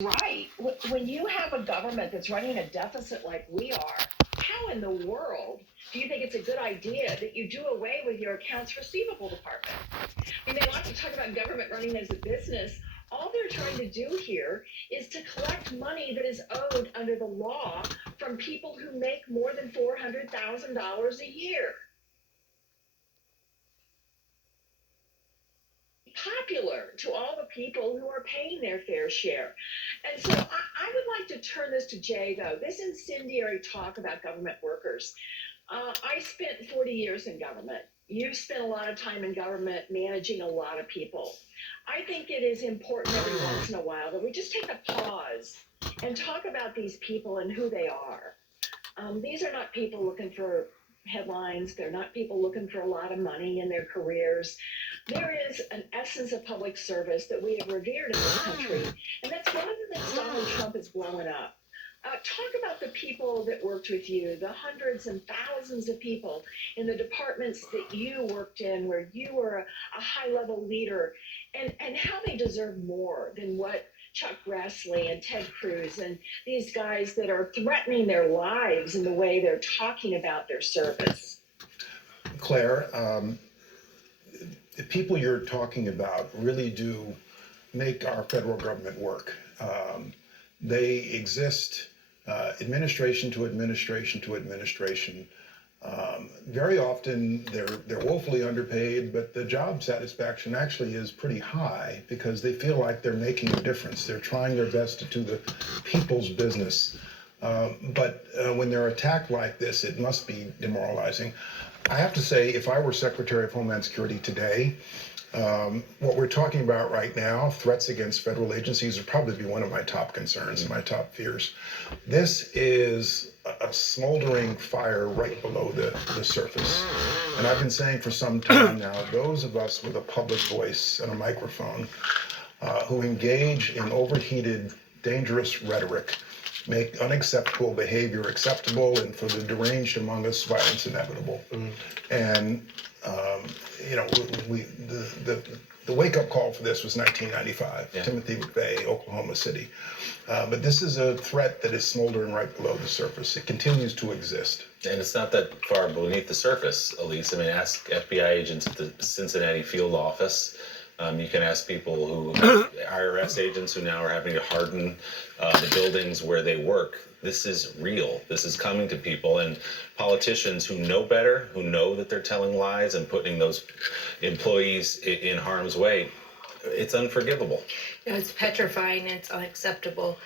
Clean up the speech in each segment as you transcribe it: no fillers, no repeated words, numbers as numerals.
Right. When you have a government that's running a deficit like we are, how in the world do you think it's a good idea that you do away with your accounts receivable department? I mean, they like to talk about government running as a business. All they're trying to do here is to collect money that is owed under the law from people who make more than $400,000 a year. Popular to all the people who are paying their fair share. And so I would like to turn this to Jay, though. This incendiary talk about government workers. I spent 40 years in government. You've spent a lot of time in government managing a lot of people. I think it is important every once in a while that we just take a pause and talk about these people and who they are. These are not people looking for headlines. They're not people looking for a lot of money in their careers. There is an essence of public service that we have revered in this country, and that's one of the things Donald Trump is blowing up. Talk about the people that worked with you, the hundreds and thousands of people in the departments that you worked in, where you were a high-level leader, and how they deserve more than what Chuck Grassley and Ted Cruz and these guys that are threatening their lives in the way they're talking about their service. Claire, the people you're talking about really do make our federal government work. They exist administration to administration to administration. Very often they're woefully underpaid, but the job satisfaction actually is pretty high because they feel like they're making a difference. They're trying their best to do the people's business. But when they're attacked like this, it must be demoralizing. I have to say, if I were Secretary of Homeland Security today, what we're talking about right now, threats against federal agencies, would probably be one of my top concerns and my top fears. This is a smoldering fire right below the surface. And I've been saying for some time now, those of us with a public voice and a microphone who engage in overheated, dangerous rhetoric make unacceptable behavior acceptable, and for the deranged among us, violence inevitable. And the wake-up call for this was 1995, Timothy McVeigh, Oklahoma City. But this is a threat that is smoldering right below the surface. It continues to exist. And it's not that far beneath the surface, Elise. I mean, ask FBI agents at the Cincinnati field office. You can ask people who, IRS agents who now are having to harden the buildings where they work. This is real. This is coming to people, and politicians who know better, who know that they're telling lies and putting those employees in harm's way. It's unforgivable. It's petrifying. It's unacceptable.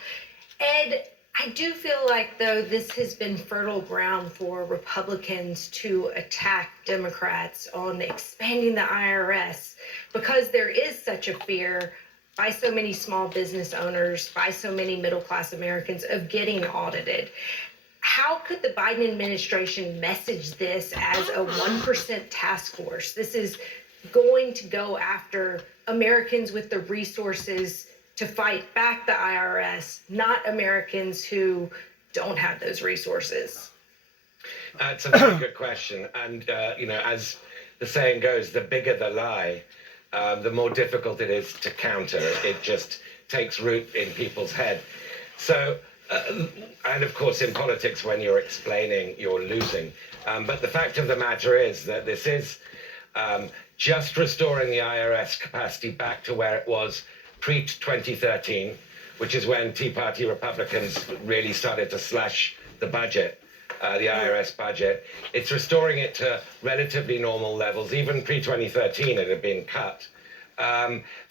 Ed, I do feel like, though, this has been fertile ground for Republicans to attack Democrats on expanding the IRS because there is such a fear by so many small business owners, by so many middle-class Americans of getting audited. How could the Biden administration message this as a 1% task force? This is going to go after Americans with the resources to fight back the IRS, not Americans who don't have those resources. It's a very good question. And, as the saying goes, the bigger the lie, the more difficult it is to counter. It just takes root in people's head. So, and of course, in politics, when you're explaining, you're losing. But the fact of the matter is that this is just restoring the IRS capacity back to where it was pre-2013, which is when Tea Party Republicans really started to slash the budget, the IRS budget. It's restoring it to relatively normal levels. Even pre-2013, it had been cut.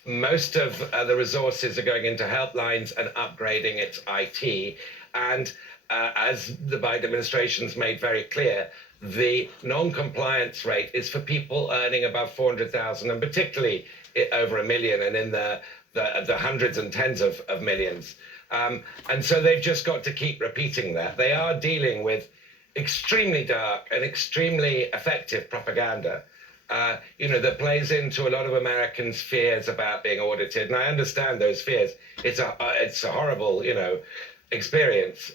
Most of the resources are going into helplines and upgrading its IT. And as the Biden administration's made very clear, the non-compliance rate is for people earning above 400,000, and particularly over $1 million, and in the hundreds and tens of millions. And so they've just got to keep repeating that. They are dealing with extremely dark and extremely effective propaganda, that plays into a lot of Americans' fears about being audited. And I understand those fears. It's a horrible, experience,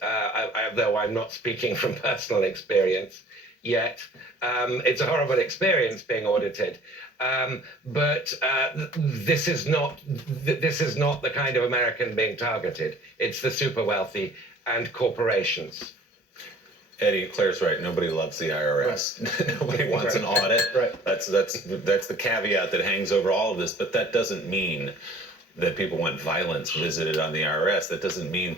though I'm not speaking from personal experience. yet. It's a horrible experience being audited. But this is not the kind of American being targeted. It's the super wealthy and corporations. Eddie, Claire's right. Nobody loves the IRS. Right. Nobody wants an audit. Right. That's the caveat that hangs over all of this. But that doesn't mean that people want violence visited on the IRS. That doesn't mean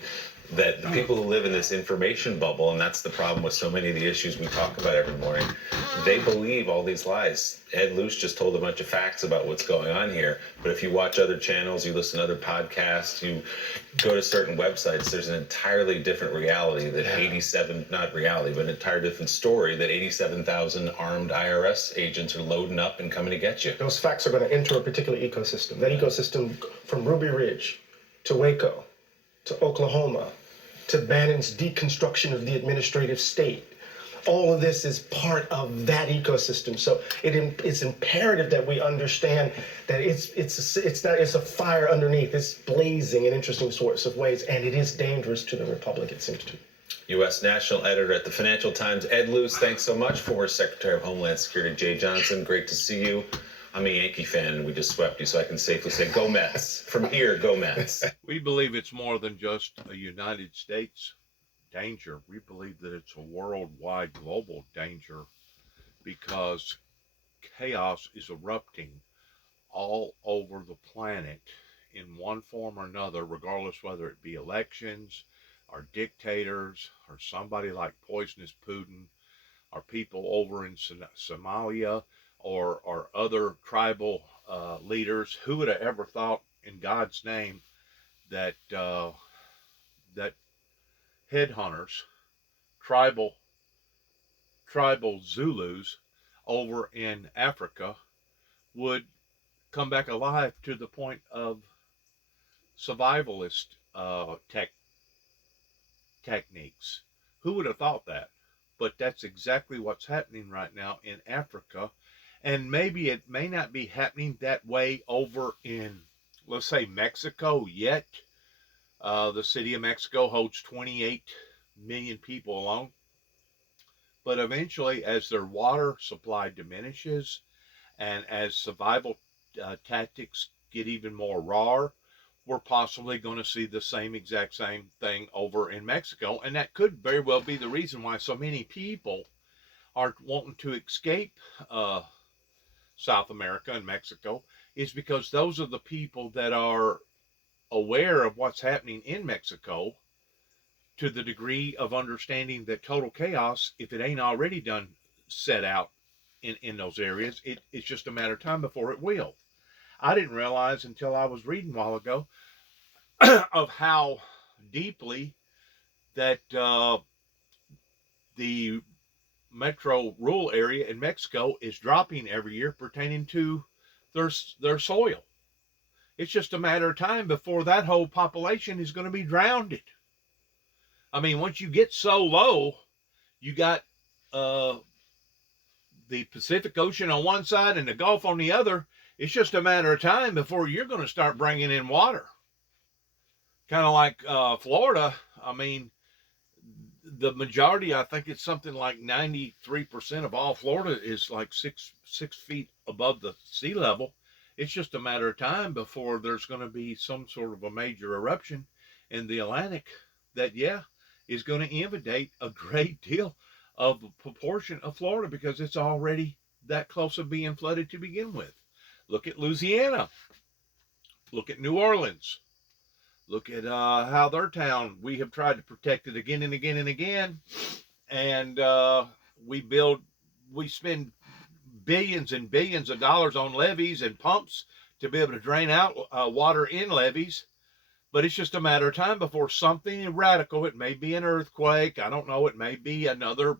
that the people who live in this information bubble, and that's the problem with so many of the issues we talk about every morning, they believe all these lies. Ed Luce just told a bunch of facts about what's going on here, but if you watch other channels, you listen to other podcasts, you go to certain websites, there's an entirely different reality that 87, not reality, but an entirely different story that 87,000 armed IRS agents are loading up and coming to get you. Those facts are going to enter a particular ecosystem. That ecosystem from Ruby Ridge to Waco to Oklahoma to Bannon's deconstruction of the administrative state. All of this is part of that ecosystem. So it's imperative that we understand that it's a fire underneath. It's blazing in interesting sorts of ways, and it is dangerous to the republic, it seems to. U.S. National Editor at the Financial Times, Ed Luce, thanks so much. Former Secretary of Homeland Security, Jay Johnson, great to see you. I'm a Yankee fan, and we just swept you, so I can safely say, go Mets. From here, go Mets. We believe it's more than just a United States danger. We believe that it's a worldwide global danger because chaos is erupting all over the planet in one form or another, regardless whether it be elections or dictators or somebody like poisonous Putin or people over in Somalia or other tribal leaders. Who would have ever thought in God's name that that headhunters, tribal Zulus over in Africa would come back alive to the point of survivalist techniques? Who would have thought that? But that's exactly what's happening right now in Africa. And maybe it may not be happening that way over in, let's say, Mexico yet. The city of Mexico holds 28 million people alone. But eventually, as their water supply diminishes and as survival tactics get even more raw, we're possibly going to see the exact same thing over in Mexico. And that could very well be the reason why so many people are wanting to escape South America and Mexico, is because those are the people that are aware of what's happening in Mexico to the degree of understanding that total chaos, if it ain't already done set out in those areas, it's just a matter of time before it will. I didn't realize until I was reading a while ago of how deeply that the metro rural area in Mexico is dropping every year pertaining to their soil. It's just a matter of time before that whole population is going to be drowned. I mean, once you get so low, you got the Pacific Ocean on one side and the Gulf on the other. It's just a matter of time before you're going to start bringing in water. Kind of like Florida. I mean, the majority, I think it's something like 93% of all Florida is like six feet above the sea level. It's just a matter of time before there's going to be some sort of a major eruption in the Atlantic that, is going to inundate a great deal of the proportion of Florida because it's already that close to being flooded to begin with. Look at Louisiana. Look at New Orleans. Look at how their town, we have tried to protect it again and again and again. And we spend billions and billions of dollars on levees and pumps to be able to drain out water in levees. But it's just a matter of time before something radical, it may be an earthquake, I don't know, it may be another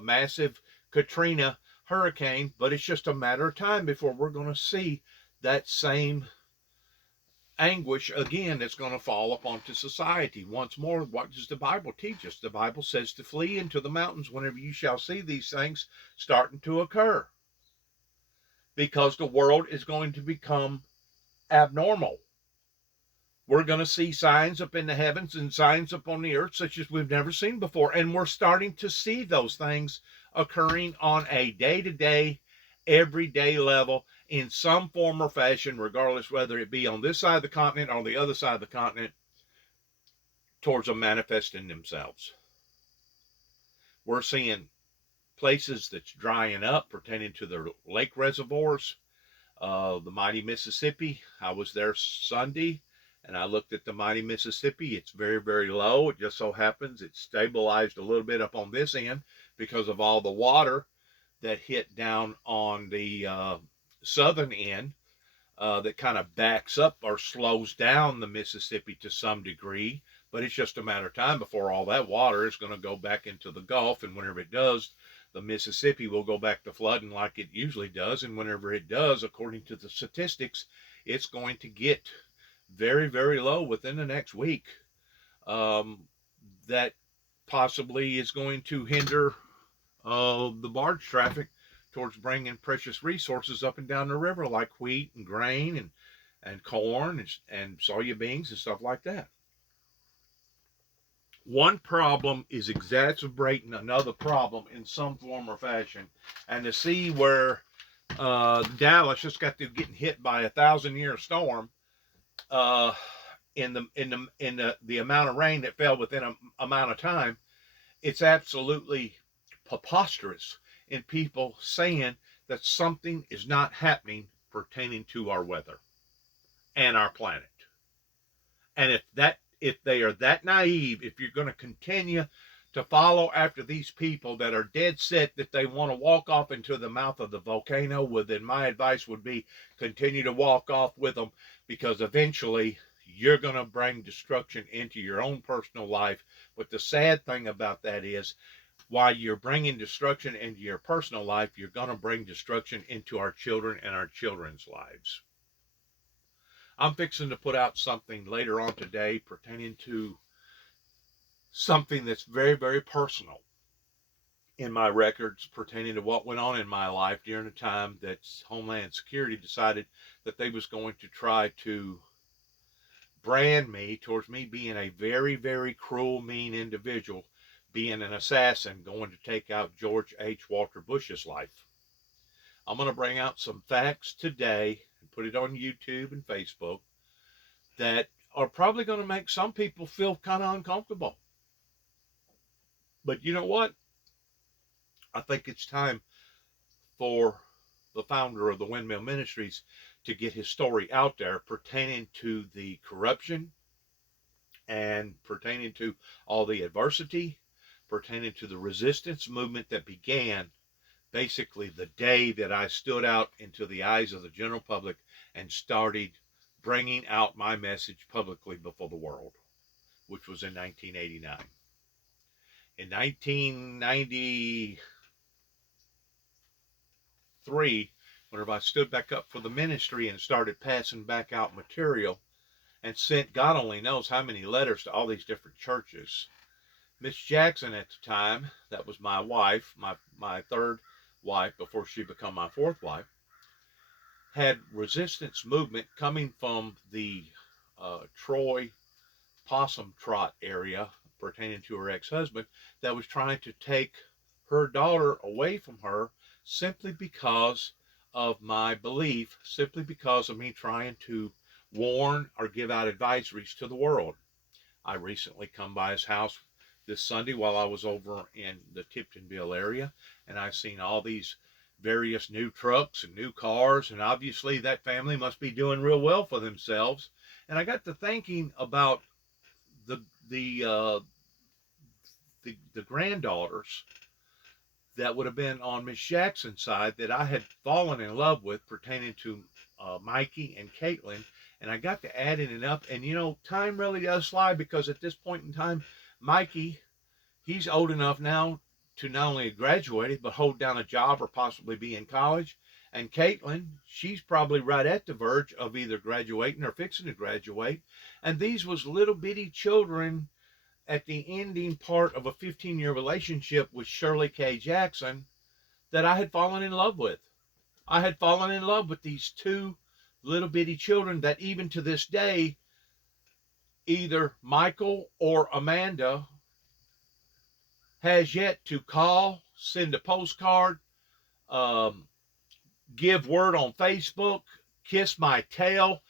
massive Katrina hurricane, but it's just a matter of time before we're going to see that same anguish again that's going to fall upon society. Once more, what does the Bible teach us? The Bible says to flee into the mountains whenever you shall see these things starting to occur. Because the world is going to become abnormal. we're going to see signs up in the heavens and signs up on the earth such as we've never seen before. And we're starting to see those things occurring on a day-to-day, everyday level in some form or fashion, regardless whether it be on this side of the continent or the other side of the continent, towards them manifesting themselves. We're seeing places that's drying up pertaining to the lake reservoirs. The mighty Mississippi, I was there Sunday, and I looked at the mighty Mississippi. It's very, very low. It just so happens it's stabilized a little bit up on this end because of all the water that hit down on the southern end that kind of backs up or slows down the Mississippi to some degree. But it's just a matter of time before all that water is going to go back into the Gulf. And whenever it does, the Mississippi will go back to flooding like it usually does. And whenever it does, according to the statistics, it's going to get very, very low within the next week. That possibly is going to hinder the barge traffic towards bringing precious resources up and down the river, like wheat and grain and corn and soya beans and stuff like that. One problem is exacerbating another problem in some form or fashion. And to see where Dallas just got through getting hit by a 1,000-year storm in the amount of rain that fell within an amount of time, it's absolutely preposterous in people saying that something is not happening pertaining to our weather and our planet. And if they are that naive, if you're going to continue to follow after these people that are dead set that they want to walk off into the mouth of the volcano, well, then my advice would be continue to walk off with them, because eventually you're going to bring destruction into your own personal life. But the sad thing about that is, while you're bringing destruction into your personal life, you're going to bring destruction into our children and our children's lives. I'm fixing to put out something later on today pertaining to something that's very, very personal in my records pertaining to what went on in my life during the time that Homeland Security decided that they was going to try to brand me towards me being a very, very cruel, mean individual, being an assassin going to take out George H. Walker Bush's life. I'm going to bring out some facts today and put it on YouTube and Facebook that are probably going to make some people feel kind of uncomfortable. But you know what? I think it's time for the founder of the Windmill Ministries to get his story out there pertaining to the corruption and pertaining to all the adversity, pertaining to the resistance movement that began basically the day that I stood out into the eyes of the general public and started bringing out my message publicly before the world, which was in 1989. In 1993, whenever I stood back up for the ministry and started passing back out material and sent God only knows how many letters to all these different churches, Miss Jackson at the time, that was my wife, my third wife before she became my fourth wife, had resistance movement coming from the Troy Possum Trot area pertaining to her ex-husband that was trying to take her daughter away from her simply because of my belief, simply because of me trying to warn or give out advisories to the world. I recently come by his house this Sunday while I was over in the Tiptonville area, and I've seen all these various new trucks and new cars, and obviously that family must be doing real well for themselves. And I got to thinking about the granddaughters that would have been on Miss Jackson's side that I had fallen in love with pertaining to Mikey and Caitlin. And I got to adding it up, and you know, time really does fly, because at this point in time, Mikey, he's old enough now to not only have graduated, but hold down a job or possibly be in college. And Caitlin, she's probably right at the verge of either graduating or fixing to graduate. And these was little bitty children at the ending part of a 15-year relationship with Shirley K. Jackson that I had fallen in love with. I had fallen in love with these two little bitty children that even to this day either Michael or Amanda has yet to call, send a postcard, um, give word on Facebook, kiss my tail.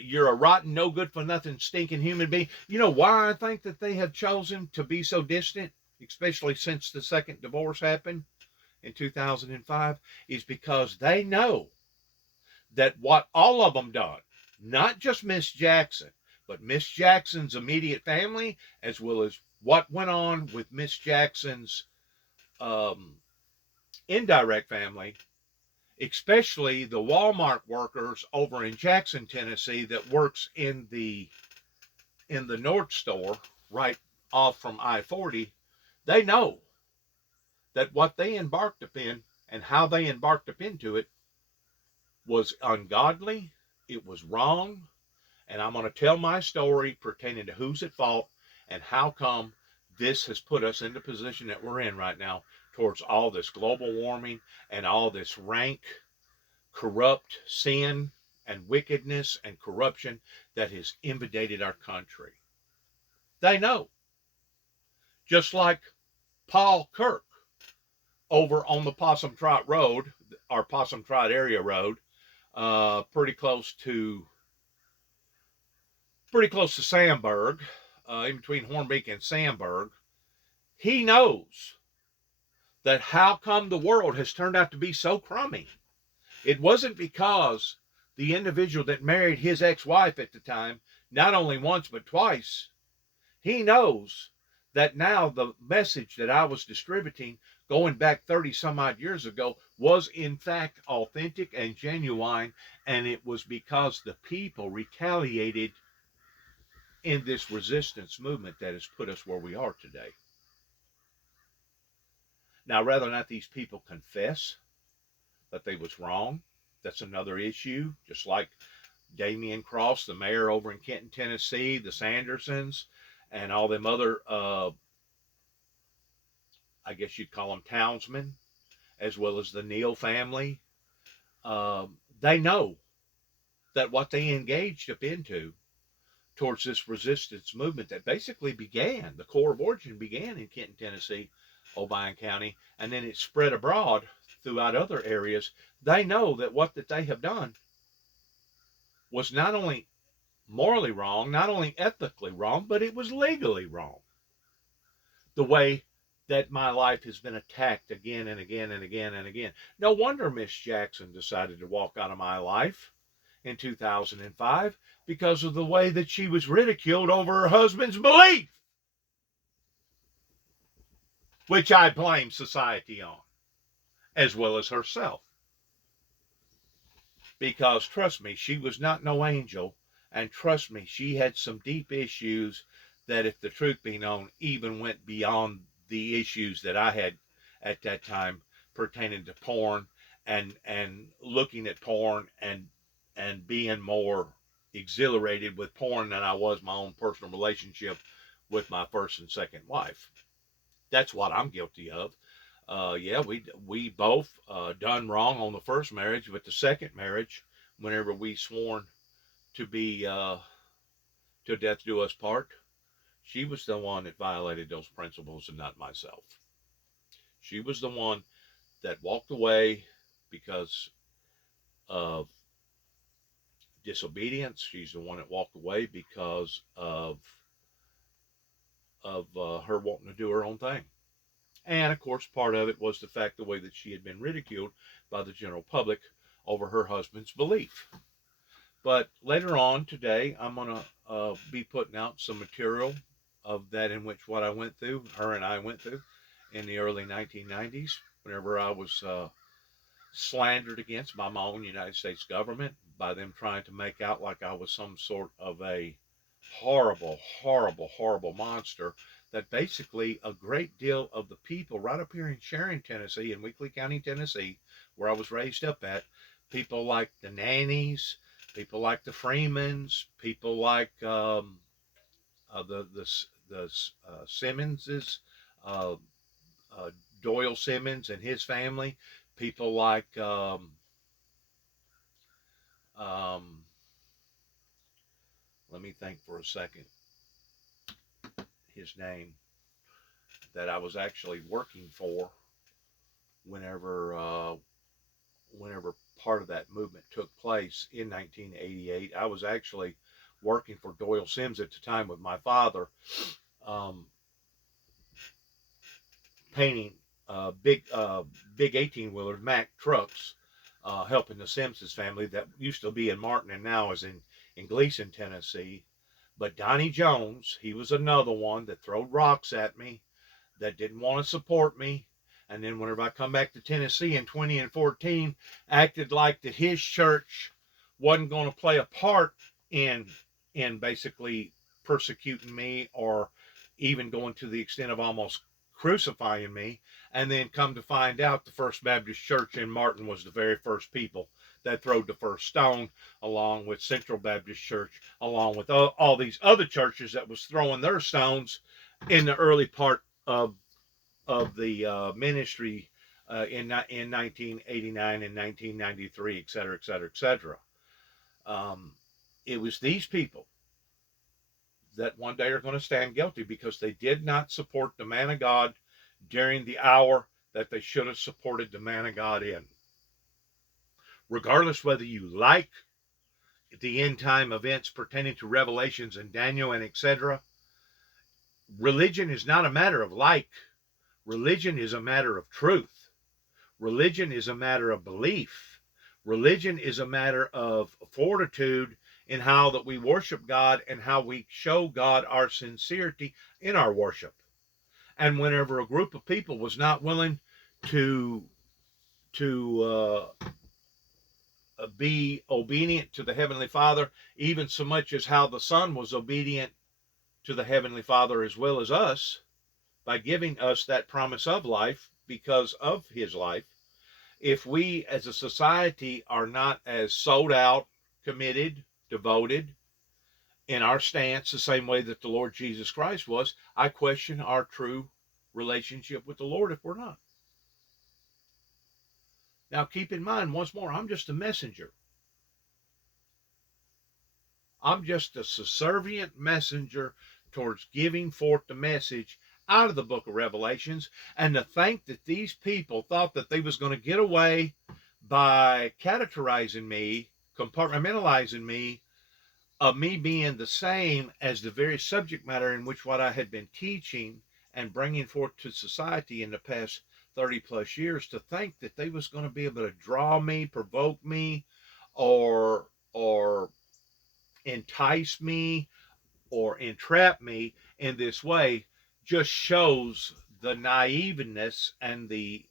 You're a rotten, no good for nothing, stinking human being. You know why I think that they have chosen to be so distant, especially since the second divorce happened in 2005, is because they know that what all of them done, not just Miss Jackson, but Miss Jackson's immediate family, as well as what went on with Miss Jackson's um, indirect family, especially the Walmart workers over in Jackson, Tennessee, that works in the North store right off from I-40. They know that what they embarked upon and how they embarked up into it was ungodly. It was wrong. And I'm going to tell my story pertaining to who's at fault and how come this has put us in the position that we're in right now towards all this global warming and all this rank, corrupt sin and wickedness and corruption that has invaded our country. They know. Just like Paul Kirk over on the Possum Trot Road, our Possum Trot area road, pretty close to Sandburg, in between Hornbeak and Sandburg. He knows that how come the world has turned out to be so crummy. It wasn't because the individual that married his ex-wife at the time, not only once but twice, he knows that now the message that I was distributing going back 30 some odd years ago was in fact authentic and genuine, and it was because the people retaliated in this resistance movement that has put us where we are today. Now, whether or not these people confess that they was wrong, that's another issue. Just like Damian Cross, the mayor over in Kenton, Tennessee, the Sandersons, and all them other, I guess you'd call them townsmen, as well as the Neal family. They know that what they engaged up into towards this resistance movement that basically began, the core of origin began in Kenton, Tennessee, Obion County, and then it spread abroad throughout other areas. They know that what that they have done was not only morally wrong, not only ethically wrong, but it was legally wrong. The way that my life has been attacked again and again and again and again. No wonder Miss Jackson decided to walk out of my life in 2005 because of the way that she was ridiculed over her husband's belief, which I blame society on, as well as herself. Because trust me, she was not no angel, and trust me, she had some deep issues that, if the truth be known, even went beyond the issues that I had at that time pertaining to porn and looking at porn and being more exhilarated with porn than I was my own personal relationship with my first and second wife. That's what I'm guilty of. Yeah, we both done wrong on the first marriage, but the second marriage, whenever we sworn to be till death do us part, she was the one that violated those principles and not myself. She was the one that walked away because of disobedience. She's the one that walked away because of her wanting to do her own thing. And of course, part of it was the fact the way that she had been ridiculed by the general public over her husband's belief. But later on today, I'm going to be putting out some material of that, in which what I went through, her and I went through in the early 1990s, whenever I was slandered against by my own United States government, by them trying to make out like I was some sort of a horrible, horrible, horrible monster, that basically a great deal of the people right up here in Sharon, Tennessee, in Weakley County, Tennessee, where I was raised up at, people like the Nannies, people like the Freemans, people like the Simmonses, Doyle Simmons and his family, people like let me think for a second. his name, that I was actually working for whenever part of that movement took place in 1988. I was actually working for Doyle Sims at the time with my father, um, painting big 18-wheelers, Mack trucks, helping the Simpsons family that used to be in Martin and now is in Gleason, Tennessee. But Donnie Jones, he was another one that throwed rocks at me, that didn't want to support me. And then whenever I come back to Tennessee in 2014, acted like that his church wasn't going to play a part in basically persecuting me, or even going to the extent of almost crucifying me. And then come to find out, the First Baptist Church in Martin was the very first people that throwed the first stone, along with Central Baptist Church, along with all these other churches that was throwing their stones in the early part of the ministry in 1989 and 1993, et cetera, et cetera, et cetera. It was these people that one day are going to stand guilty because they did not support the man of God during the hour that they should have supported the man of God in. Regardless whether you like the end time events pertaining to Revelations and Daniel and etc., religion is not a matter of like. Religion is a matter of truth. Religion is a matter of belief. Religion is a matter of fortitude in how that we worship God and how we show God our sincerity in our worship. And whenever a group of people was not willing to be obedient to the Heavenly Father, even so much as how the Son was obedient to the Heavenly Father as well as us, by giving us that promise of life because of his life, if we as a society are not as sold out, committed, devoted in our stance the same way that the Lord Jesus Christ was, I question our true relationship with the Lord if we're not. Now keep in mind, once more, I'm just a messenger. I'm just a subservient messenger towards giving forth the message out of the book of Revelations. And to think that these people thought that they was going to get away by categorizing me, compartmentalizing me, of me being the same as the very subject matter in which what I had been teaching and bringing forth to society in the past 30 plus years, to think that they was going to be able to draw me, provoke me, or entice me or entrap me in this way, just shows the naiveness and the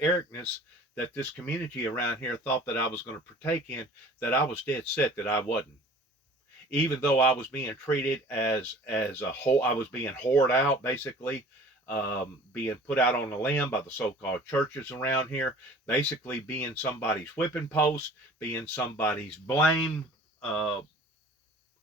arrogance that this community around here thought that I was going to partake in, that I was dead set that I wasn't. Even though I was being treated as a whole, I was being whored out, basically, being put out on the limb by the so-called churches around here, basically being somebody's whipping post, being somebody's blame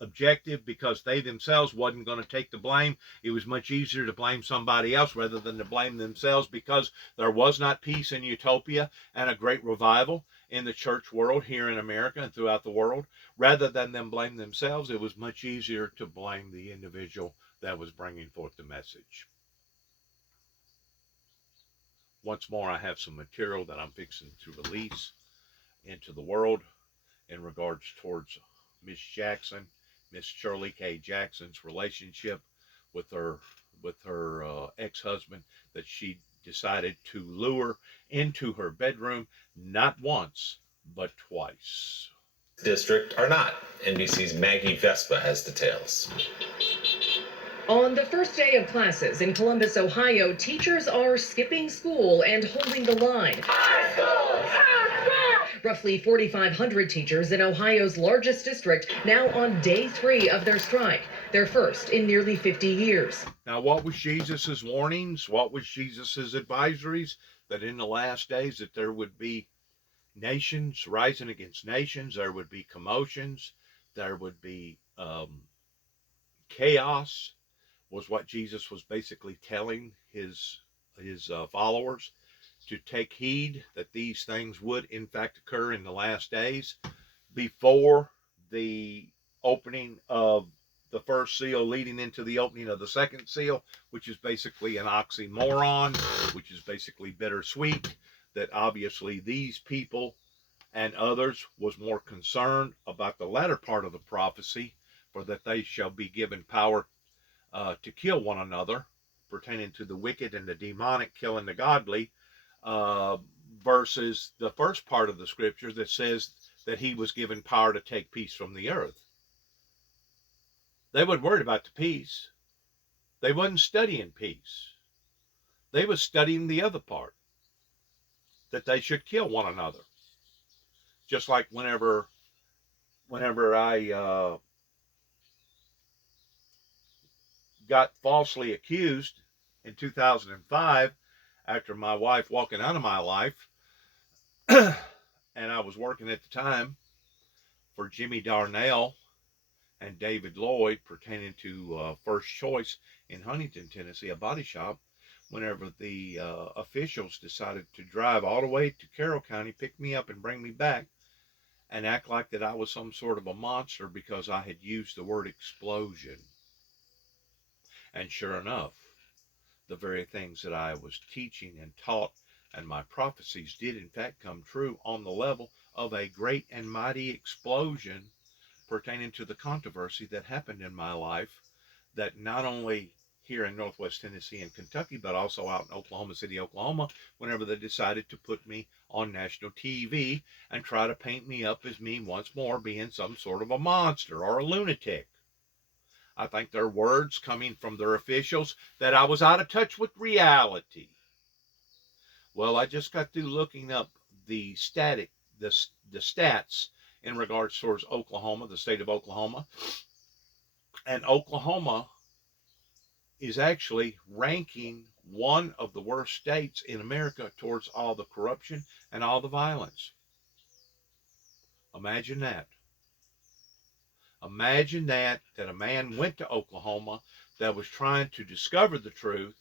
objective, because they themselves wasn't going to take the blame. It was much easier to blame somebody else rather than to blame themselves, because there was not peace and utopia and a great revival in the church world here in America and throughout the world. Rather than them blame themselves, it was much easier to blame the individual that was bringing forth the message. Once more, I have some material that I'm fixing to release into the world in regards towards Miss Jackson, Miss Shirley K. Jackson's relationship with her ex-husband, that she decided to lure into her bedroom not once but twice. District are not. NBC's Maggie Vespa has details. On the first day of classes in Columbus, Ohio, teachers are skipping school and holding the line. High school! High school! Roughly 4,500 teachers in Ohio's largest district now on day 3 of their strike, their first in nearly 50 years. Now, what was Jesus's warnings? What was Jesus's advisories? That in the last days that there would be nations rising against nations, there would be commotions, there would be chaos, was what Jesus was basically telling his followers, to take heed that these things would in fact occur in the last days, before the opening of the first seal leading into the opening of the second seal, which is basically an oxymoron, which is basically bittersweet, that obviously these people and others was more concerned about the latter part of the prophecy, for that they shall be given power to kill one another, pertaining to the wicked and the demonic killing the godly, versus the first part of the scripture that says that he was given power to take peace from the earth. They wasn't worried about the peace. They wasn't studying peace. They was studying the other part, that they should kill one another. Just like whenever I got falsely accused in 2005 after my wife walking out of my life, and I was working at the time for Jimmy Darnell and David Lloyd, pertaining to First Choice in Huntington, Tennessee, a body shop. Whenever the officials decided to drive all the way to Carroll County, pick me up and bring me back, and act like that I was some sort of a monster because I had used the word explosion. And sure enough, the very things that I was teaching and taught and my prophecies did in fact come true, on the level of a great and mighty explosion pertaining to the controversy that happened in my life, that not only here in Northwest Tennessee and Kentucky, but also out in Oklahoma City, Oklahoma, whenever they decided to put me on national TV and try to paint me up as me once more being some sort of a monster or a lunatic. I think their words coming from their officials that I was out of touch with reality. Well, I just got through looking up the stats in regards towards Oklahoma, the state of Oklahoma. And Oklahoma is actually ranking one of the worst states in America towards all the corruption and all the violence. Imagine that. Imagine that a man went to Oklahoma that was trying to discover the truth,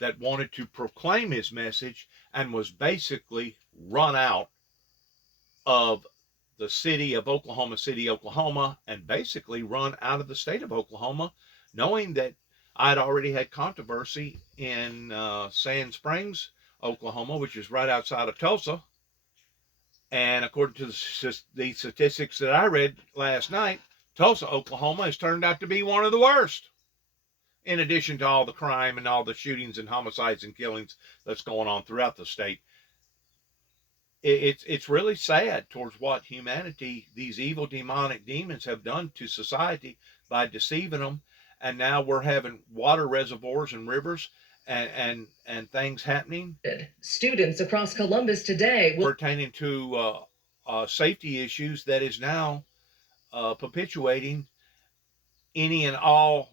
that wanted to proclaim his message, and was basically run out of the city of Oklahoma City, Oklahoma, and basically run out of the state of Oklahoma, knowing that I'd already had controversy in Sand Springs, Oklahoma, which is right outside of Tulsa. And according to the statistics that I read last night, Tulsa, Oklahoma has turned out to be one of the worst, in addition to all the crime and all the shootings and homicides and killings that's going on throughout the state. It's really sad towards what humanity, these evil demonic demons, have done to society by deceiving them. And now we're having water reservoirs and rivers and things happening. Students across Columbus today will Pertaining to safety issues that is now perpetuating any and all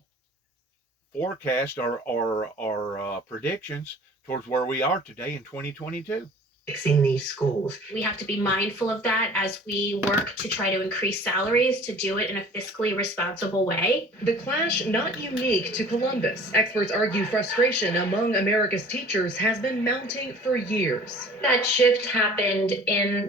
forecast or predictions towards where we are today in 2022. Fixing these schools. We have to be mindful of that as we work to try to increase salaries, to do it in a fiscally responsible way. The clash not unique to Columbus. Experts argue frustration among America's teachers has been mounting for years. That shift happened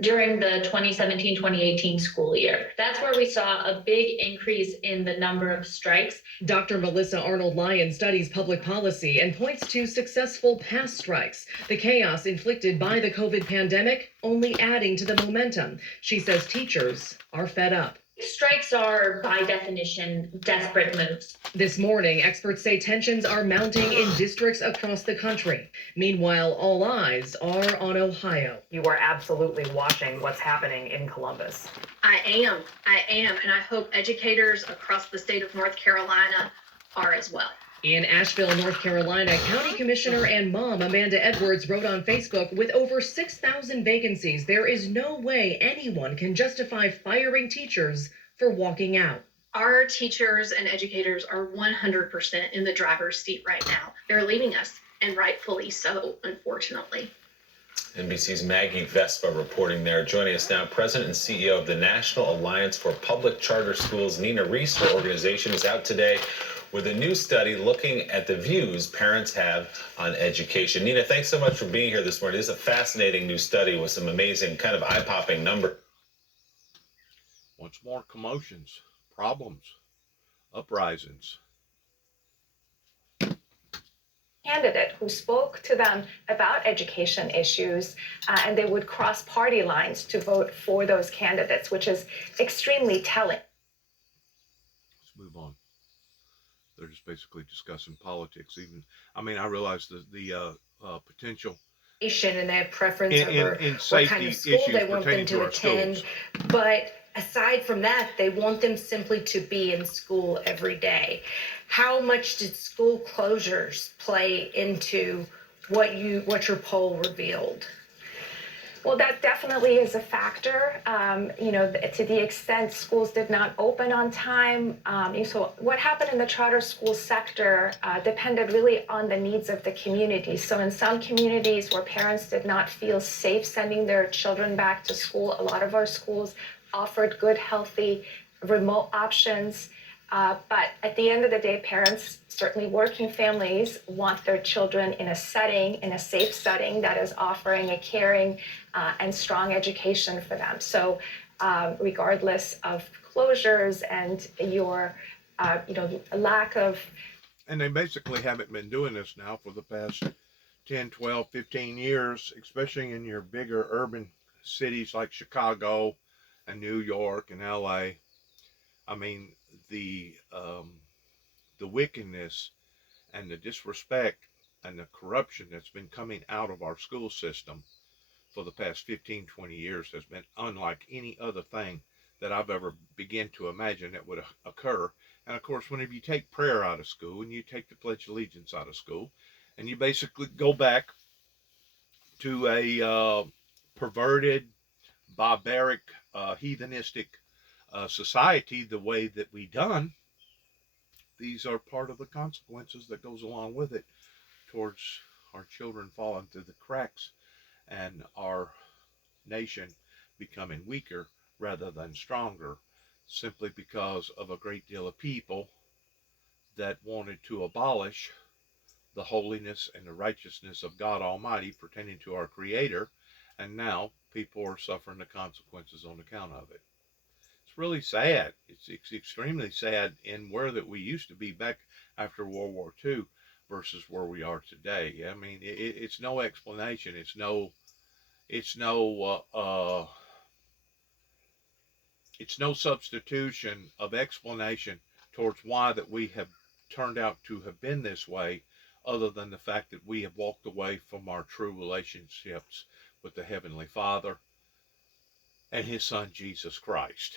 during the 2017-2018 school year. That's where we saw a big increase in the number of strikes. Dr. Melissa Arnold-Lyon studies public policy and points to successful past strikes. The chaos inflicted by the COVID pandemic only adding to the momentum. She says teachers are fed up. Strikes are, by definition, desperate moves. This morning, experts say tensions are mounting in districts across the country. Meanwhile, all eyes are on Ohio. You are absolutely watching what's happening in Columbus. I am, and I hope educators across the state of North Carolina are as well. In Asheville, North Carolina, County Commissioner and mom Amanda Edwards wrote on Facebook, with over 6,000 vacancies, there is no way anyone can justify firing teachers for walking out. Our teachers and educators are 100% in the driver's seat right now. They're leaving us, and rightfully so, unfortunately. NBC's Maggie Vespa reporting there. Joining us now, President and CEO of the National Alliance for Public Charter Schools, Nina Reese. Her organization is out today with a new study looking at the views parents have on education. Nina, thanks so much for being here this morning. This is a fascinating new study with some amazing, kind of eye-popping numbers. Once more, commotions, problems, uprisings. Candidate who spoke to them about education issues, and they would cross party lines to vote for those candidates, which is extremely telling. Let's move on. They're just basically discussing politics. I realize the potential And their preference in over what safety kind of school they issues want them pertaining to to our attend. schools. But aside from that, they want them simply to be in school every day. How much did school closures play into what your poll revealed? Well, that definitely is a factor. To the extent schools did not open on time. So what happened in the charter school sector depended really on the needs of the community. So in some communities where parents did not feel safe sending their children back to school, a lot of our schools offered good, healthy, remote options. But at the end of the day, parents, certainly working families, want their children in a safe setting that is offering a caring and strong education for them. So regardless of closures and your, lack of... And they basically haven't been doing this now for the past 10, 12, 15 years, especially in your bigger urban cities like Chicago and New York and LA. The wickedness and the disrespect and the corruption that's been coming out of our school system for the past 15, 20 years has been unlike any other thing that I've ever begun to imagine that would occur. And of course, whenever you take prayer out of school and you take the Pledge of Allegiance out of school, and you basically go back to a perverted, barbaric, heathenistic society the way that we done, these are part of the consequences that goes along with it towards our children falling through the cracks and our nation becoming weaker rather than stronger, simply because of a great deal of people that wanted to abolish the holiness and the righteousness of God Almighty pertaining to our Creator, and now people are suffering the consequences on account of it. It's really sad. It's extremely sad in where that we used to be back after World War II versus where we are today. It's no explanation. It's no substitution of explanation towards why that we have turned out to have been this way, other than the fact that we have walked away from our true relationships with the Heavenly Father and His Son, Jesus Christ.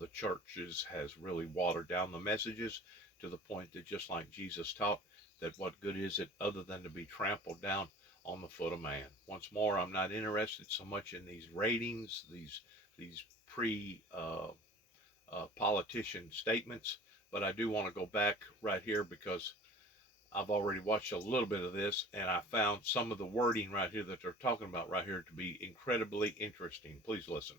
The churches has really watered down the messages to the point that, just like Jesus taught, that what good is it other than to be trampled down on the foot of man. Once more, I'm not interested so much in these ratings, these politician statements, but I do want to go back right here because I've already watched a little bit of this, and I found some of the wording right here that they're talking about right here to be incredibly interesting. Please listen.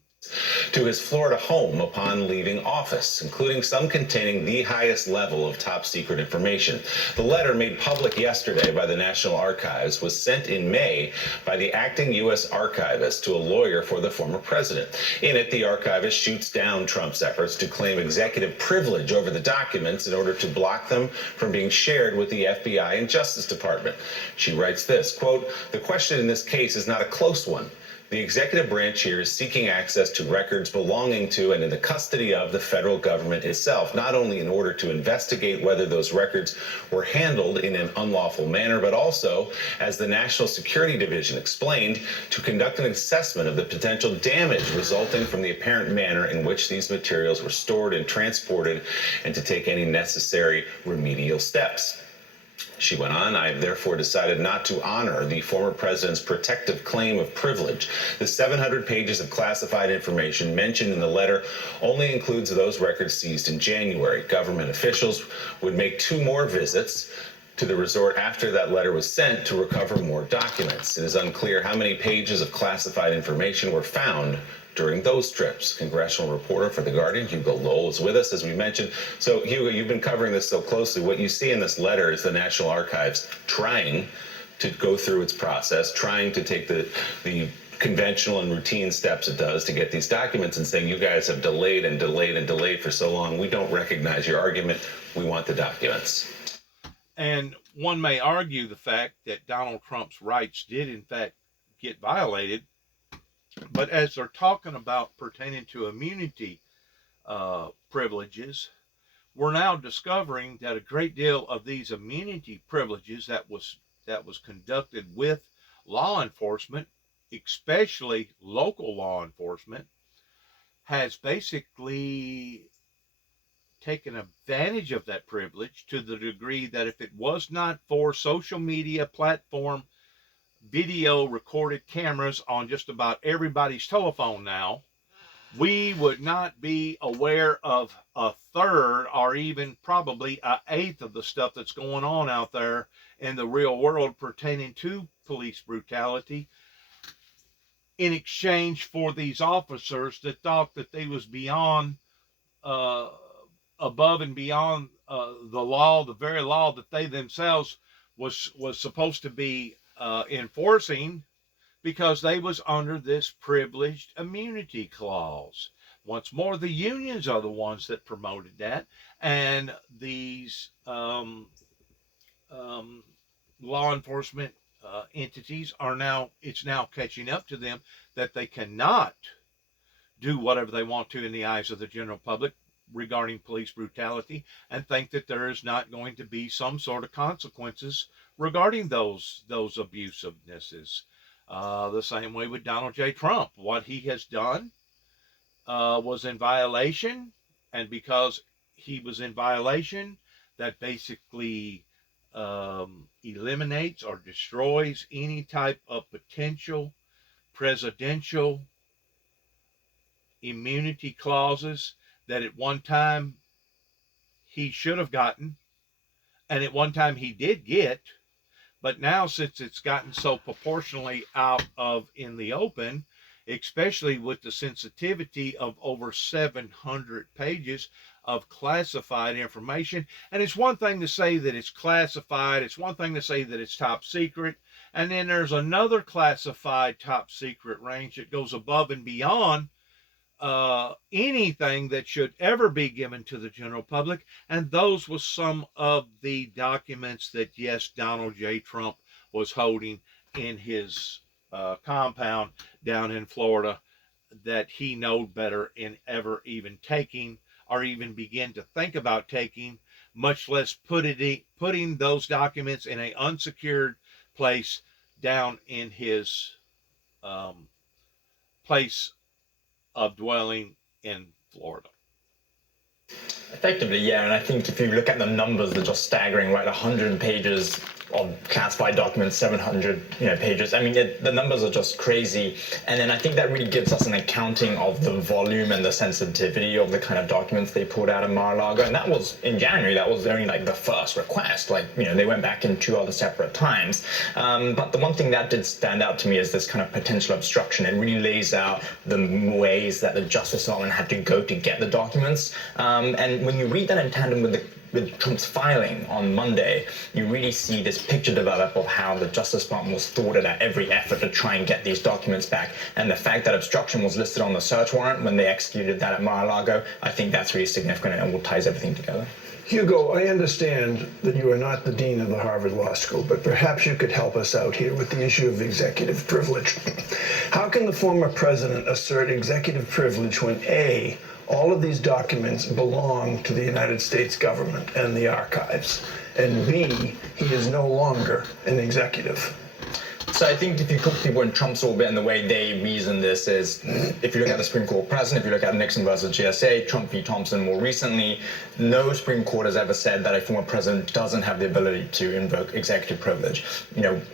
To his Florida home upon leaving office, including some containing the highest level of top secret information. The letter, made public yesterday by the National Archives, was sent in May by the acting U.S. archivist to a lawyer for the former president. In it, the archivist shoots down Trump's efforts to claim executive privilege over the documents in order to block them from being shared with the FBI and Justice Department. She writes this, quote, "The question in this case is not a close one. The executive branch here is seeking access to records belonging to and in the custody of the federal government itself, not only in order to investigate whether those records were handled in an unlawful manner, but also, as the National Security Division explained, to conduct an assessment of the potential damage resulting from the apparent manner in which these materials were stored and transported, and to take any necessary remedial steps." She went on, "I have therefore decided not to honor the former president's protective claim of privilege. The 700 pages of classified information mentioned in the letter only includes those records seized in January. Government officials would make 2 more visits to the resort after that letter was sent to recover more documents. It is unclear how many pages of classified information were found during those trips." Congressional reporter for The Guardian, Hugo Lowell, is with us, as we mentioned. So, Hugo, you've been covering this so closely. What you see in this letter is the National Archives trying to go through its process, trying to take the conventional and routine steps it does to get these documents and saying, you guys have delayed and delayed and delayed for so long. We don't recognize your argument. We want the documents. And one may argue the fact that Donald Trump's rights did, in fact, get violated. But as they're talking about pertaining to immunity privileges, we're now discovering that a great deal of these immunity privileges that was conducted with law enforcement, especially local law enforcement, has basically taken advantage of that privilege to the degree that if it was not for social media platform video recorded cameras on just about everybody's telephone now, we would not be aware of a third or even probably an eighth of the stuff that's going on out there in the real world pertaining to police brutality, in exchange for these officers that thought that they was beyond, above and beyond the law, the very law that they themselves was supposed to be enforcing, because they was under this privileged immunity clause. Once more, the unions are the ones that promoted that, and these law enforcement entities it's now catching up to them that they cannot do whatever they want to in the eyes of the general public regarding police brutality, and think that there is not going to be some sort of consequences regarding those abusivenesses. The same way with Donald J. Trump. What he has done was in violation, and because he was in violation, that basically eliminates or destroys any type of potential presidential immunity clauses that at one time he should have gotten, and at one time he did get. But now, since it's gotten so proportionally out of in the open, especially with the sensitivity of over 700 pages of classified information, and it's one thing to say that it's classified, it's one thing to say that it's top secret, and then there's another classified top secret range that goes above and beyond anything that should ever be given to the general public. And those were some of the documents that, yes, Donald J. Trump was holding in his compound down in Florida, that he knowed better in ever even taking or even begin to think about taking, much less putting those documents in an unsecured place down in his place of dwelling in Florida. Effectively, yeah, and I think if you look at the numbers, they're just staggering, right? 100 pages of classified documents, 700 pages. I mean, the numbers are just crazy. And then I think that really gives us an accounting of the volume and the sensitivity of the kind of documents they pulled out of Mar-a-Lago. And that was in January. That was only like the first request. Like, they went back in 2 other separate times. But the one thing that did stand out to me is this kind of potential obstruction. It really lays out the ways that the Justice Department had to go to get the documents. And when you read that in tandem with Trump's filing on Monday, you really see this picture develop of how the Justice Department was thwarted at every effort to try and get these documents back. And the fact that obstruction was listed on the search warrant when they executed that at Mar-a-Lago, I think that's really significant and will ties everything together. Hugo, I understand that you are not the dean of the Harvard Law School, but perhaps you could help us out here with the issue of executive privilege. How can the former president assert executive privilege when A, all of these documents belong to the United States government and the archives, and B, he is no longer an executive? So I think if you put people in Trump's orbit, and the way they reason this is, if you look at the Supreme Court precedent, if you look at Nixon versus GSA, Trump v. Thompson more recently, no Supreme Court has ever said that a former president doesn't have the ability to invoke executive privilege.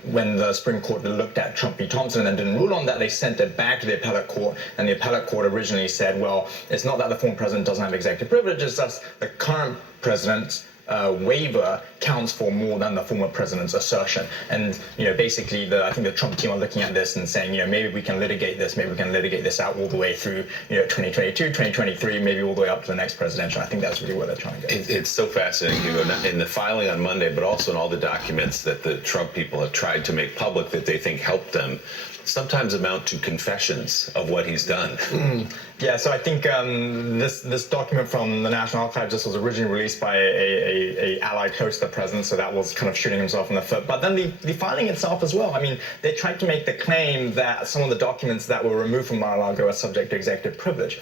When the Supreme Court looked at Trump v. Thompson and didn't rule on that, they sent it back to the appellate court, and the appellate court originally said, well, it's not that the former president doesn't have executive privilege, it's just the current president's waiver counts for more than the former president's assertion. And basically, I think the Trump team are looking at this and saying, maybe we can litigate this out all the way through 2022, 2023, maybe all the way up to the next presidential. I think that's really where they're trying to go. It's so fascinating, Hugo, in the filing on Monday, but also in all the documents that the Trump people have tried to make public that they think helped them sometimes amount to confessions of what he's done. Yeah, so I think this document from the National Archives, this was originally released by a ally close to the president, so that was kind of shooting himself in the foot. But then the filing itself as well. I mean, they tried to make the claim that some of the documents that were removed from Mar-a-Lago are subject to executive privilege.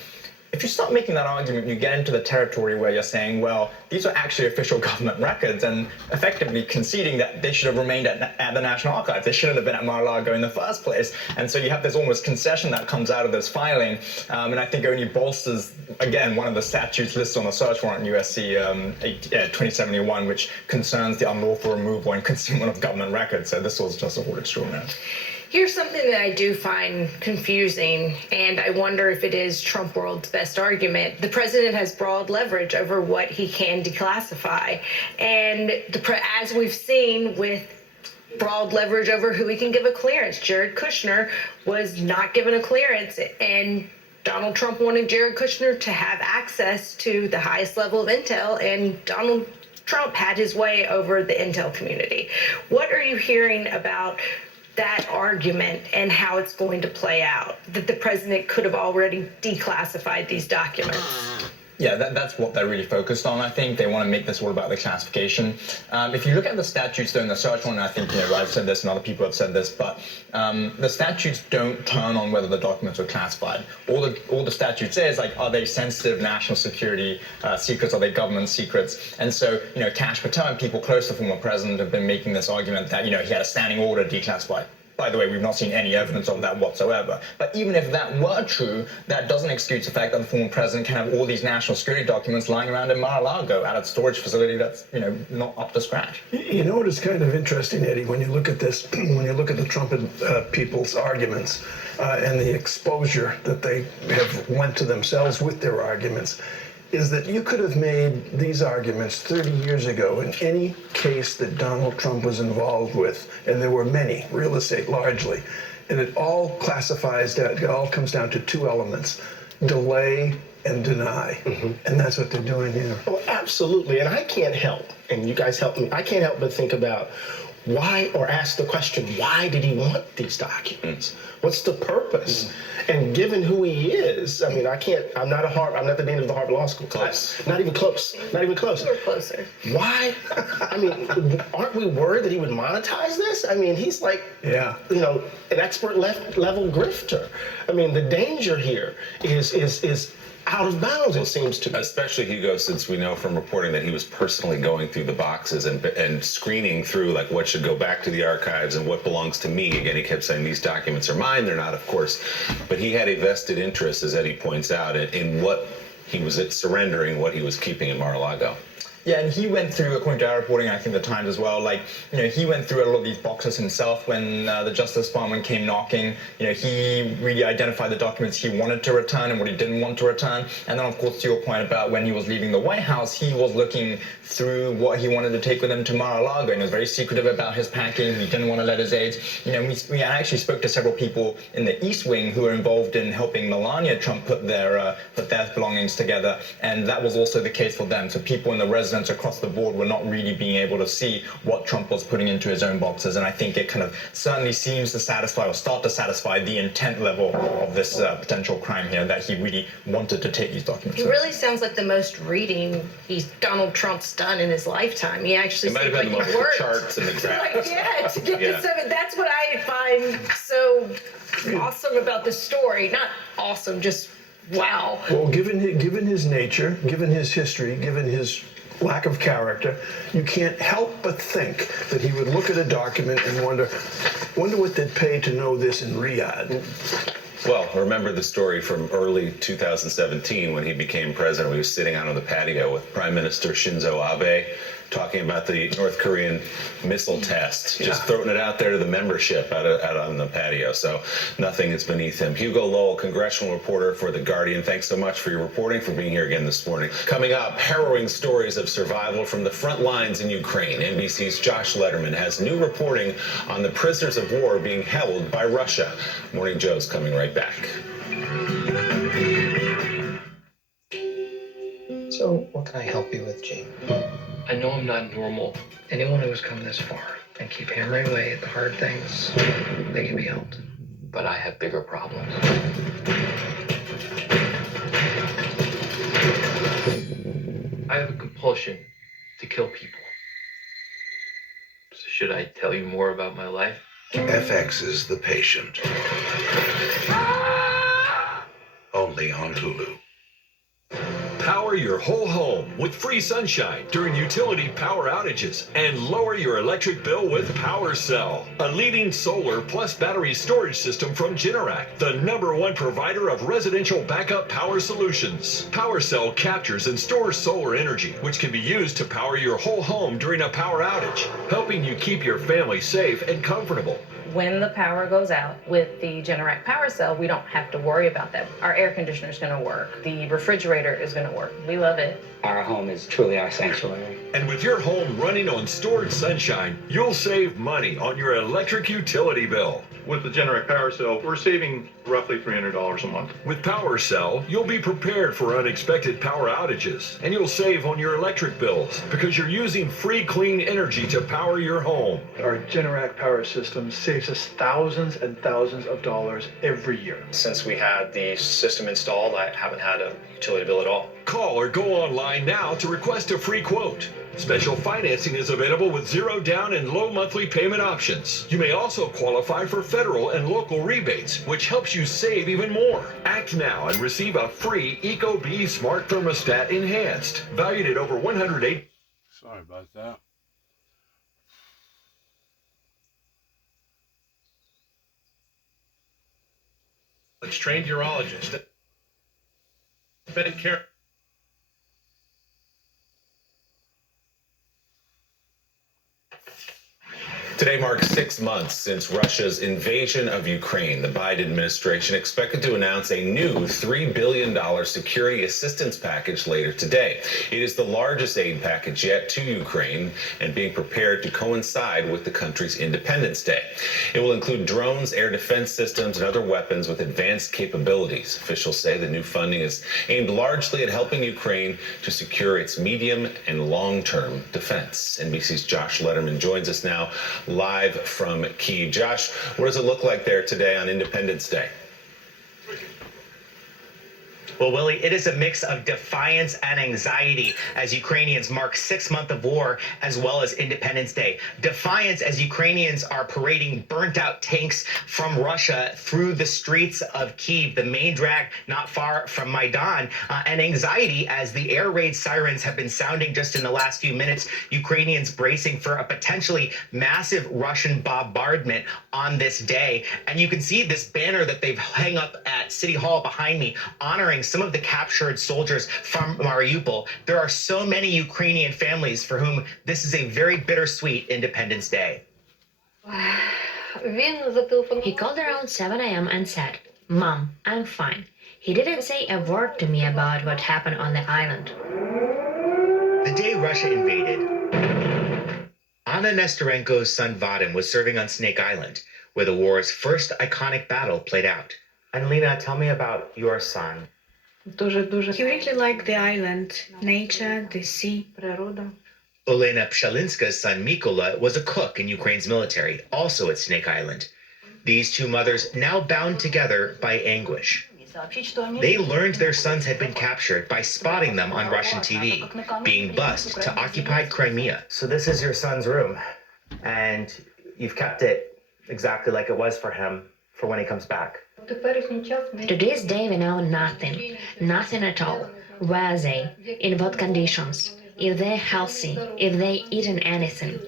If you start making that argument, you get into the territory where you're saying, well, these are actually official government records, and effectively conceding that they should have remained at the National Archives. They shouldn't have been at Mar-a-Lago in the first place. And so you have this almost concession that comes out of this filing, and I think only bolsters, again, one of the statutes listed on the search warrant in USC 2071, which concerns the unlawful removal and concealment of government records. So this was just a whole extraordinary. Here's something that I do find confusing, and I wonder if it is Trump world's best argument. The president has broad leverage over what he can declassify, and as we've seen with broad leverage over who he can give a clearance. Jared Kushner was not given a clearance, and Donald Trump wanted Jared Kushner to have access to the highest level of intel, and Donald Trump had his way over the intel community. What are you hearing about that argument and how it's going to play out, that the president could have already declassified these documents? Yeah, that's what they're really focused on, I think. They want to make this all about the classification. If you look at the statutes, though, in the search warrant, I think, I've said this and other people have said this, but the statutes don't turn on whether the documents are classified. All the statute says, like, are they sensitive national security secrets? Are they government secrets? And so, Kash Patel and people close to the former president have been making this argument that, he had a standing order to declassify. By the way, we've not seen any evidence of that whatsoever. But even if that were true, that doesn't excuse the fact that the former president can have all these national security documents lying around in Mar-a-Lago at a storage facility that's, not up to scratch. You know what is kind of interesting, Eddie, when you look at this, when you look at the Trump people's arguments and the exposure that they have lent to themselves with their arguments, is that you could have made these arguments 30 years ago in any case that Donald Trump was involved with, and there were many, real estate largely, and it all comes down to two elements: delay and deny. And that's what they're doing here. Oh, absolutely. And I can't help, and you guys help me, I can't help but think about why, or ask the question, why did he want these documents? What's the purpose? And given who he is, I mean, I'm not the dean of the Harvard Law School. Close. Not even close. Not even close. We're closer. Why? I mean, aren't we worried that he would monetize this? I mean, he's like, an expert level grifter. I mean, the danger here is out of bounds, it seems to me. Especially, Hugo, since we know from reporting that he was personally going through the boxes and screening through, like, what should go back to the archives and what belongs to me. Again, he kept saying, these documents are mine. They're not, of course. But he had a vested interest, as Eddie points out, in what he was surrendering, what he was keeping in Mar-a-Lago. Yeah, and he went through, according to our reporting, I think the Times as well, he went through a lot of these boxes himself when the Justice Department came knocking. He really identified the documents he wanted to return and what he didn't want to return. And then, of course, to your point about when he was leaving the White House, he was looking through what he wanted to take with him to Mar-a-Lago, and he was very secretive about his packing. He didn't want to let his aides. We actually spoke to several people in the East Wing who were involved in helping Melania Trump put their belongings together, and that was also the case for them. So people in the residence across the board were not really being able to see what Trump was putting into his own boxes, and I think it kind of certainly seems to satisfy or start to satisfy the intent level of this potential crime here, that he really wanted to take these documents. He really sounds like the most reading Donald Trump's done in his lifetime. He actually might have been the most charts and the graphs. To get this stuff, and that's what I find so awesome about this story. Not awesome, just wow. Well, given his nature, given his history, given his lack of character, you can't help but think that he would look at a document and wonder what they'd pay to know this in Riyadh. Well, remember the story from early 2017 when he became president. We were sitting out on the patio with Prime Minister Shinzo Abe, talking about the North Korean missile test, just throwing it out there to the membership out on the patio. So nothing is beneath him. Hugo Lowell, congressional reporter for The Guardian. Thanks so much for your reporting, for being here again this morning. Coming up, harrowing stories of survival from the front lines in Ukraine. NBC's Josh Letterman has new reporting on the prisoners of war being held by Russia. Morning Joe's coming right back. So, what can I help you with, Gene? I know I'm not normal. Anyone who has come this far and keep hammering away at the hard things, they can be helped. but I have bigger problems. I have a compulsion to kill people. So should I tell you more about my life? FX is The Patient. Only on Hulu. Power your whole home with free sunshine during utility power outages and lower your electric bill with PowerCell, a leading solar plus battery storage system from Generac, the #1 provider of residential backup power solutions. PowerCell captures and stores solar energy, which can be used to power your whole home during a power outage, helping you keep your family safe and comfortable. When the power goes out with the Generac PowerCell, we don't have to worry about that. Our air conditioner is going to work. The refrigerator is going to work. We love it. Our home is truly our sanctuary. And with your home running on stored sunshine, you'll save money on your electric utility bill. With the Generac PowerCell, we're saving roughly $300 a month. With PowerCell, you'll be prepared for unexpected power outages, and you'll save on your electric bills because you're using free clean energy to power your home. Our Generac power system saves us thousands and thousands of dollars every year. Since we had the system installed, I haven't had a utility bill at all. Call or go online now to request a free quote. Special financing is available with 0 down and low monthly payment options. You may also qualify for federal and local rebates, which helps you save even more. Act now and receive a free ecobee Smart Thermostat Enhanced, valued at over $108. Sorry about that. Trained urologist. Been care. Today marks 6 months since Russia's invasion of Ukraine. The Biden administration expected to announce a new $3 billion security assistance package later today. It is the largest aid package yet to Ukraine and being prepared to coincide with the country's Independence Day. It will include drones, air defense systems, and other weapons with advanced capabilities. Officials say the new funding is aimed largely at helping Ukraine to secure its medium and long-term defense. NBC's Josh Letterman joins us now live from Kyiv. Josh, what does it look like there today on Independence Day? Well, Willie, it is a mix of defiance and anxiety as Ukrainians mark 6 months of war as well as Independence Day. Defiance as Ukrainians are parading burnt out tanks from Russia through the streets of Kyiv, the main drag not far from Maidan, and anxiety as the air raid sirens have been sounding just in the last few minutes. Ukrainians bracing for a potentially massive Russian bombardment on this day. And you can see this banner that they've hung up at City Hall behind me, honoring some of the captured soldiers from Mariupol. There are so many Ukrainian families for whom this is a very bittersweet Independence Day. He called around 7 a.m. and said, "Mom, I'm fine." He didn't say a word to me about what happened on the island. The day Russia invaded, Anna Nestorenko's son Vadim was serving on Snake Island, where the war's first iconic battle played out. And Lena, tell me about your son. He really liked the island, nature, the sea. Olena Pshalinska's son Mykola was a cook in Ukraine's military, also at Snake Island. These two mothers now bound together by anguish. They learned their sons had been captured by spotting them on Russian TV, being bused to occupied Crimea. So this is your son's room, and you've kept it exactly like it was for him for when he comes back. To this day, we know nothing. Nothing at all. Where are they? In what conditions? If they're healthy? If they eaten anything?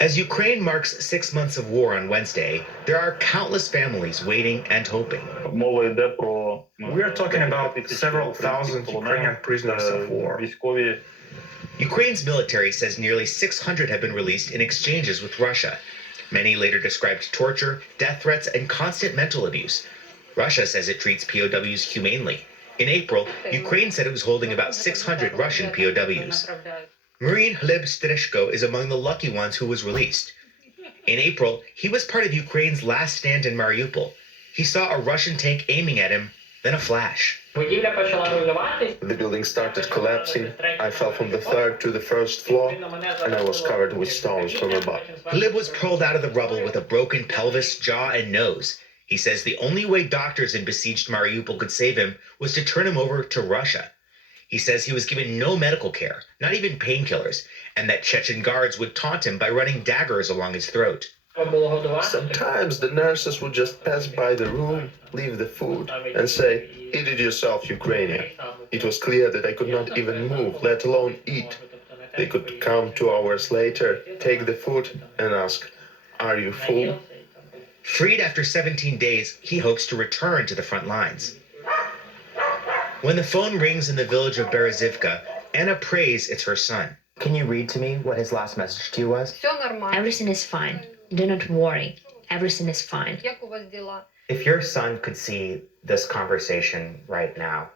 As Ukraine marks 6 months of war on Wednesday, there are countless families waiting and hoping. We are talking about several thousand Ukrainian prisoners of war. Ukraine's military says nearly 600 have been released in exchanges with Russia. Many later described torture, death threats, and constant mental abuse. Russia says it treats POWs humanely. In April, Ukraine said it was holding about 600 Russian POWs. Marine Hleb Streshko is among the lucky ones who was released. In April, he was part of Ukraine's last stand in Mariupol. He saw a Russian tank aiming at him, then a flash. The building started collapsing. I fell from the third to the first floor, and I was covered with stones from above. Hleb was pulled out of the rubble with a broken pelvis, jaw, and nose. He says the only way doctors in besieged Mariupol could save him was to turn him over to Russia. He says he was given no medical care, not even painkillers, and that Chechen guards would taunt him by running daggers along his throat. Sometimes the nurses would just pass by the room, leave the food, and say, "Eat it yourself, Ukrainian." It was clear that I could not even move, let alone eat. They could come 2 hours later, take the food, and ask, "Are you full?" Freed after 17 days, he hopes to return to the front lines. When the phone rings in the village of Berezivka, Anna prays it's her son. Can you read to me what his last message to you was? Everything is fine. Do not worry. Everything is fine. If your son could see this conversation right now,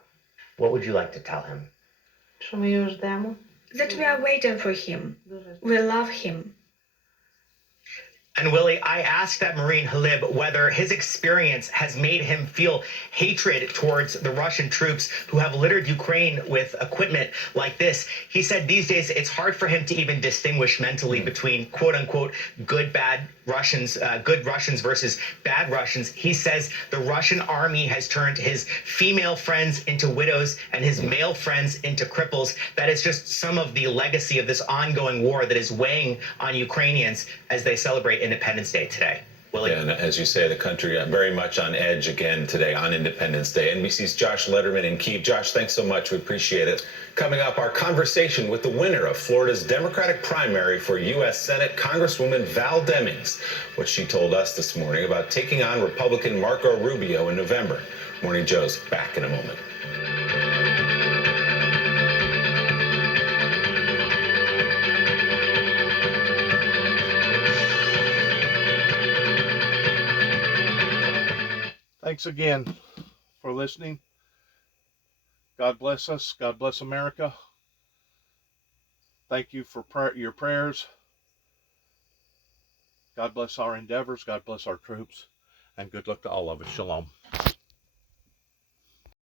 what would you like to tell him? That we are waiting for him. We love him. And Willie, I asked that Marine Halib whether his experience has made him feel hatred towards the Russian troops who have littered Ukraine with equipment like this. He said these days it's hard for him to even distinguish mentally between quote unquote good Russians versus bad Russians. He says the Russian army has turned his female friends into widows and his male friends into cripples. That is just some of the legacy of this ongoing war that is weighing on Ukrainians as they celebrate Independence Day today. Willie? Yeah, and as you say, the country very much on edge again today on Independence Day. NBC's Josh Letterman in Kyiv. Josh, thanks so much. We appreciate it. Coming up, our conversation with the winner of Florida's Democratic primary for U.S. Senate, Congresswoman Val Demings. What she told us this morning about taking on Republican Marco Rubio in November. Morning Joe's back in a moment. Thanks again for listening. God bless us. God bless America. Thank you for your prayers. God bless our endeavors. God bless our troops. And good luck to all of us. Shalom.